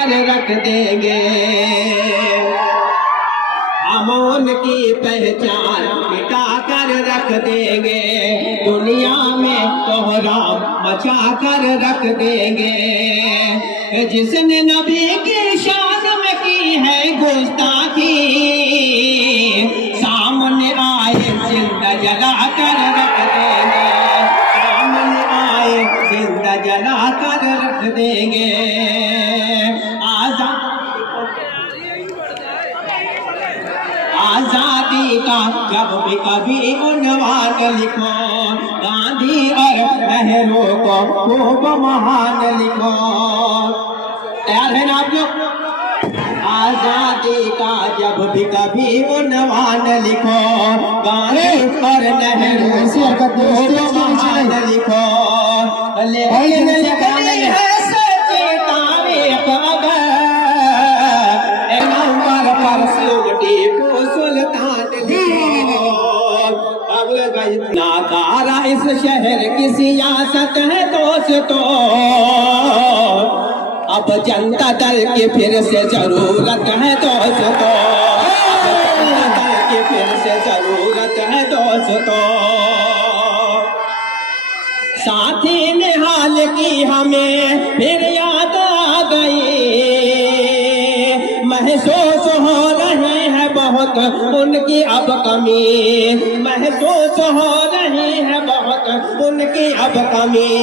रख देंगे, हम उनकी पहचान मिटा कर रख देंगे, दुनिया में कोहराम मचा कर रख देंगे। जिसने नबी की शान में की है गुस्ताखी, सामने आए जिंदा जला कर रख देंगे, सामने आए जिंदा जला कर रख देंगे। आजादी का जब भी कभी उन्वान लिखो, गांधी और नेहरू को खूब महान लिखो। तैयार है ना आप लोग? आजादी का जब भी कभी उन्वान लिखो, गांधी और नेहरू को खूब महान लिखो। लेकिन लिखनी है सच्ची तारीख अगर नंबर पर टीपू सुल्तान लिखो। नाकारा इस शहर की सियासत है दोस्तों, अब जनता दल की फिर से जरूरत है दोस्तों, अब जनता दल की फिर से जरूरत है दोस्तों। साथी निहाल की हमें फिर याद आ गई, महसूस हो रही है बहुत उनकी अब कमी, महसूस हो रही है बहुत उनकी अब कमी।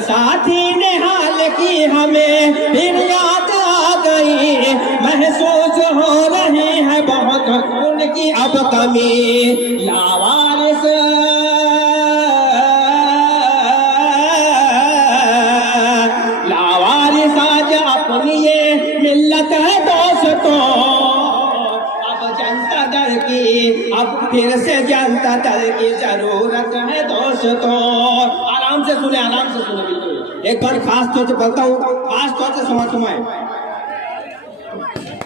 साथी निहाल की हमें फिर याद आ गई, महसूस हो रही है बहुत उनकी अब कमी। लावारिस आज अपनी ये मिल्लत है दोस्तों, अब जनता दल की अब फिर से जनता दल की जरूरत है दोस्तों। आराम से सुने, आराम से सुने, बिल्कुल एक बार खास तौर से बोलता हूँ, खास तौर से समझ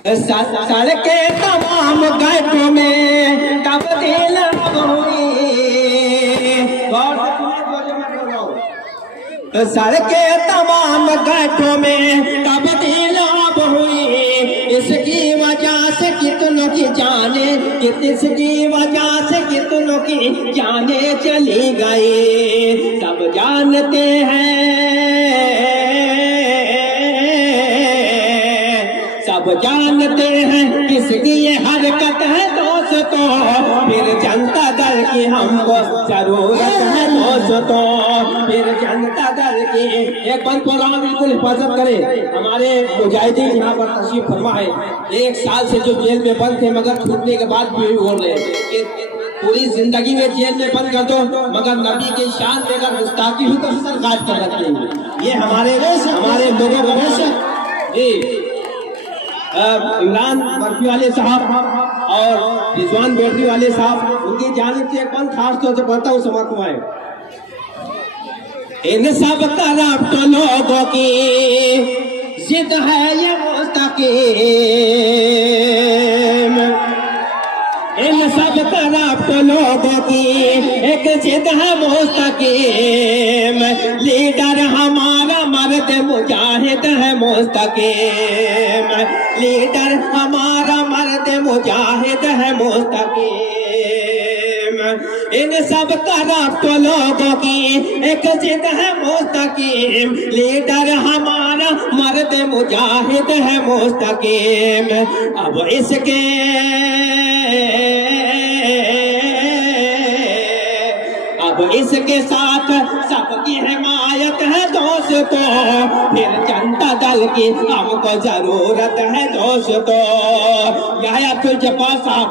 सड़कें तमाम घाटों में तब्दील हुई, सड़कें तमाम घाटों में तब्दील अब हुई। इसकी वजह से कितनों की जाने, इसकी वजह से कितनों की जाने चली गई। सब जानते हैं, सब जानते हैं किसकी ये हरकत है दोस्तों, फिर जनता दल की हमको जरूरत है दोस्तों, फिर जनता दल की। एक बंद प्रोग्राम बिल्कुल हिफाजत करें, हमारे मुजाहिदीन यहाँ पर तशरीफ फरमा है। एक साल से जो जेल में बंद थे मगर छूटने के बाद भी बोल रहे हैं पूरी जिंदगी में जेल में बंद कर दो मगर नबी की शान में अगर गुस्ताखी हुई तो फिर गायब कर रखेंगे। ये हमारे लोगों का वैसे जी इमरान बर्फी वाले साहब और रिजवान बेटरी वाले साहब, उनकी जानिब से एक बंद खास तौर से पढ़ता हूँ, समाप्त हुआ है। इन सब करप्ट लोगों की जिद है ये मुस्तकीम, इन सब करप्ट लोगों की एक जिद है मुस्तकीम। लीडर हमारा मर्द मुजाहिद है मुस्तकीम, लीडर हमारा मर्द मुजाहिद है मुस्तकीम। इन सब करप्ट लोगों की एक जिद है मुस्तकीम, लीडर हमारा मर्द मुजाहिद है मुस्तकीम। अब इसके साथ सबकी हिमायत है दोस्तों, फिर जनता दल की हमको जरूरत है दोस्तों। याह्या अब्दुल जब्बार साहब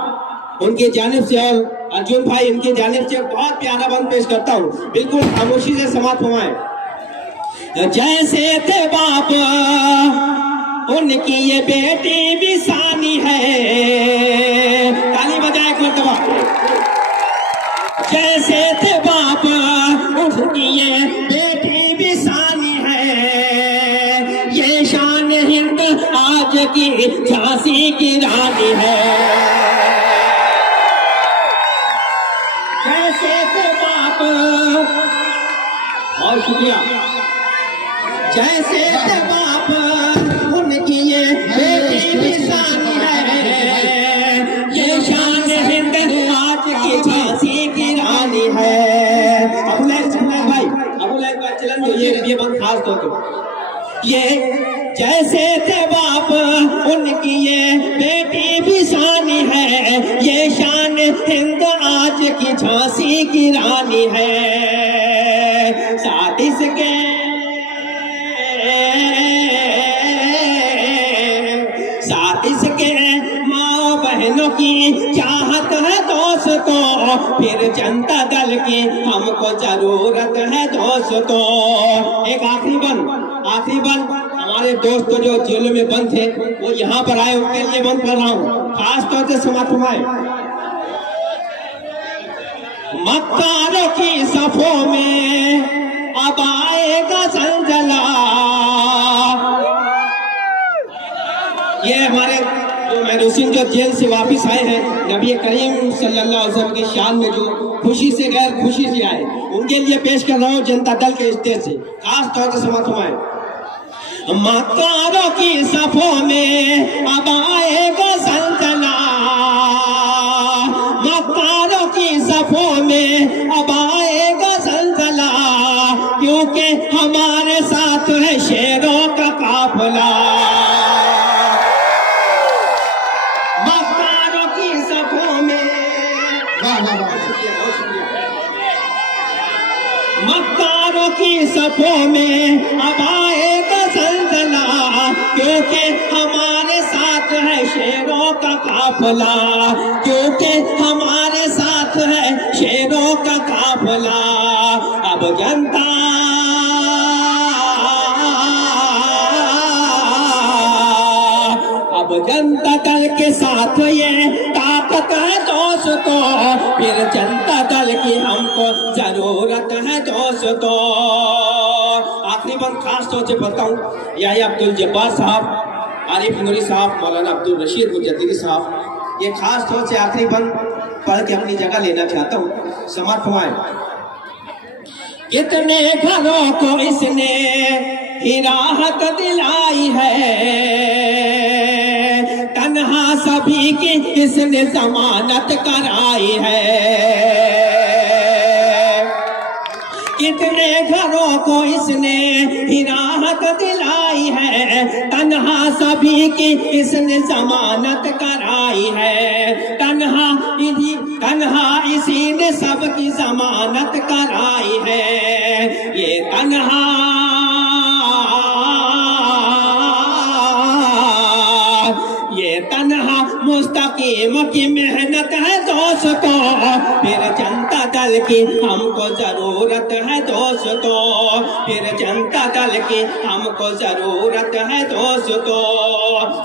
उनकी जानिब से और अर्जुन भाई उनकी जानिब से बहुत प्यारा बंद पेश करता हूँ, बिल्कुल खामोशी से समाप्त हुए। जैसे थे बाप उनकी ये बेटी भी सानी है, ताली बजाए एक मरतबा। जैसे थे बाप उनकी ये बेटी भी सानी है, ये शान हिंद आज की झांसी की रानी है। जैसे थे बाप, और शुक्रिया। जैसे थे बाप उनकी ये बेटी भी शान है, ये शान हिंद आज की झांसी की रानी है। भाई चलन ये बंद खास तौर पे ये जैसे थे बाप उनकी ये बेटी भी शान है, ये शान हिंद आज की झांसी की रानी है। साथ इसके माँ बहनों की चाहत है दोस्तों, फिर जनता दल की हमको जरूरत है दोस्तों। एक आखिरी बंद हमारे दोस्त जो जेलों में बंद थे वो यहाँ पर आए, उनके लिए बंद कर रहा हूँ, खास तौर से समाप्त हुए। मक्कारों की सफों में अब आएगा जलजला, ये हमारे महदूसिन जो जेल से वापस आए हैं, नबी करीम सल्लल्लाहु अलैहि वसल्लम की शान में जो खुशी से गैर खुशी से आए, उनके लिए पेश कर रहा हूँ जनता दल के स्टेज से, खास तौर से समाप्त हुए। मक्कारों की सफों में अब आएगा जलजला, मक्कारों की सफों में अब आएगा जलजला, क्योंकि हमारे साथ है शेरों का काफिला। मक्कारों की सफों में मक्कारों की सफों में अब आएगा जलजला, क्योंकि हमारे साथ है शेरों का काफिला, क्योंकि हमारे साथ है शेरों का काफिला। अब जनता दल के साथ ये ताकत है दोस्तों, फिर जनता दल की हमको जरूरत है दोस्तों। आखिरी बार खास तौर से बताऊं, यही अब्दुल जब्बार साहब, आरिफ नूरी साहब, मौलाना अब्दुल रशीद मुजद्दिदी साहब, ये खास तौर से आखिरी बंद पढ़ के अपनी जगह लेना चाहता हूँ, समाप्त हुए। कितने घरों को इसने ही राहत दिलाई है, तन्हा सभी की इसने जमानत कराई है। कितने घरों को इसने ही राहत दिलाई है, तन्हा सभी की इसने जमानत कराई है। तन्हा इसी ने सबकी जमानत कराई है। ये तन्हा मुस्तकीम की मेहनत है दोस्तों, फिर जनता दल की हमको जरूरत है दोस्तों, फिर जनता दल की हमको जरूरत है दोस्तों।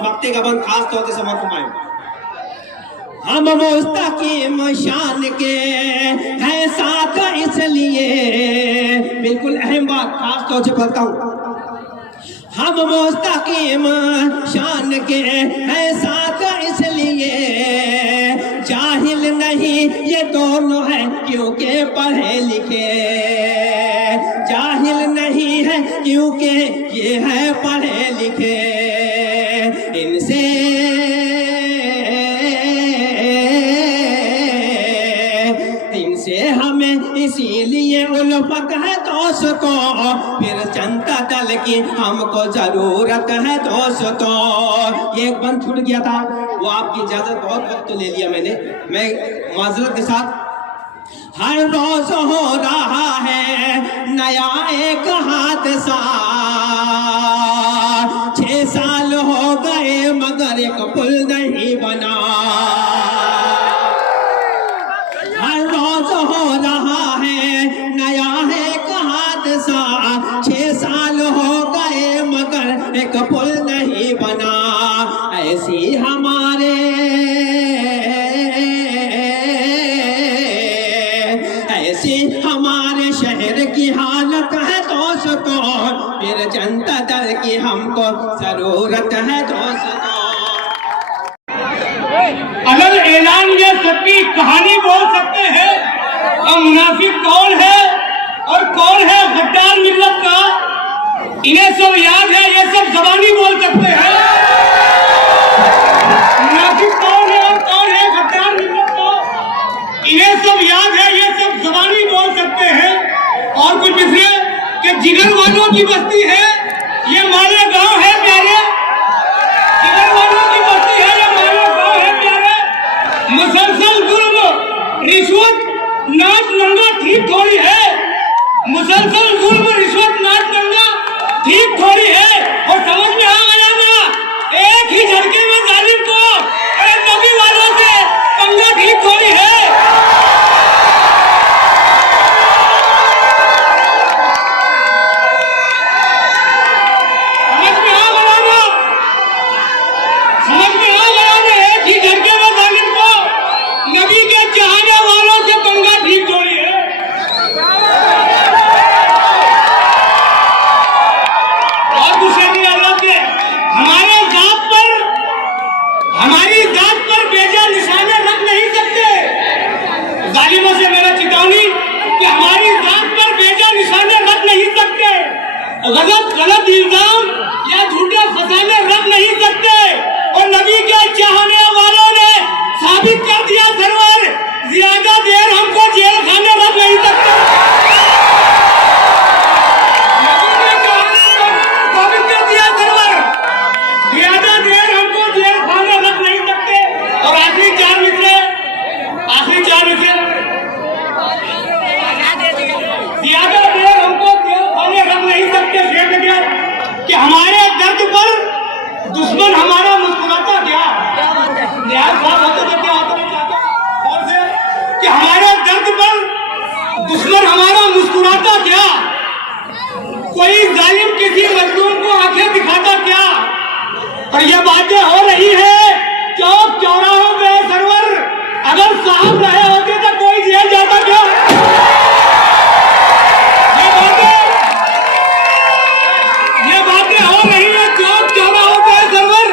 वक्ति का बंद खास तौर से समझ पाए। हम मुस्तकीम शान के है साथ, इसलिए बिल्कुल अहम बात खास तौर से पढ़ता हूँ। हम मुस्तकीम शान के है साथ, इसलिए जाहिल नहीं ये दोनों हैं क्योंकि पढ़े लिखे, जाहिल नहीं है क्योंकि ये है पढ़े लिखे। इनसे हमें इसीलिए उल्फत है दोस्तों, फिर जनता दल की हमको जरूरत है दोस्तों। ये एक बंद छूट गया था, वो आपकी इजाजत, बहुत वक्त ले लिया मैंने, मैं माजरत के साथ। हर रोज हो रहा है नया एक हादसा, 6 साल हो गए मगर एक पुल नहीं बना। हर रोज हो रहा है नया एक हादसा, 6 साल हो गए मगर एक पुल नहीं बना। ऐसी हमारे शहर की हालत है दोस्तों, फिर जनता दल की हमको जरूरत है दोस्तों। अगर ऐलान में सबकी कहानी बोल सकते हैं, अब मुनाफिक कौन है और कौन है गद्दार मिल्लत का, इन्हें सब याद है, ये सब जबानी बोल सकते हैं। मुनाफिक कौन है और कौन है गद्दार मिल्लत कौन? इन्हें सब याद है, ये सब जबानी बोल सकते हैं। और कुछ पिछले कि जिगर वालों की बस्ती है, ये माले गांव है प्यारे। जिगर वालों की बस्ती है, ये माले गांव है प्यारे। मुसलसल जुर्म रिश्वत नाच नंगा ठीक थोड़ी है। मुसलसल जुर्म रिश्वत नाच नंगा ठीक थोड़ी है। और समझ में आ गया ना, एक ही झटके में जालिम को नबी वालों से पंगा ठीक थोड़ी है। समझ में आ गया ना, समझ में आ गया ना, एक ही झटके में जालिम को नबी के चाहने वालों से पंगा ठीक थोड़ी है। और दूसरे भी अल्लाह के हमारी जात पर बेजा निशाने रख नहीं सकते। जालिमों से मेरा चेतावनी कि हमारी जात पर बेजा निशाने रख नहीं सकते। गलत इल्जाम या झूठे फसाने रख नहीं सकते। और नबी के चाहने वालों ने साबित कर दिया सरवर, ज्यादा देर हमको जेल खाने रख नहीं सकते। नबी के चाहने को साबित कर दिया सरवर, ज्यादा देर हमको जेल खाने रख नहीं सकते। और आखिरी चार मिसरे ज्यादा देर हमको जेल खाने रख नहीं सकते। शेर लगे कि हमारे दर्द पर दुश्मन हमारा मुस्कुराता क्या? न्याय साफ होता तो क्या होता नहीं चाहता। और से कि हमारे दर्द पर दुश्मन हमारा मुस्कुराता क्या? कोई जालिम किसी मजलूम को आंखें दिखाता क्या? और ये बातें हो रही है चौक चौराहों पे सरवर, अगर साहब रहे होते तो कोई जेल जाता क्या? ये बातें हो रही है चौक चौराहों पे सरवर,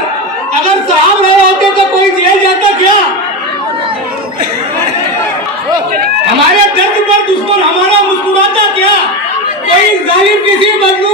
अगर साहब रहे होते तो कोई जेल जाता क्या? हमारे दर्द पर दुश्मन हमारा मुस्कुराता क्या? कोई जालिम किसी मजलूम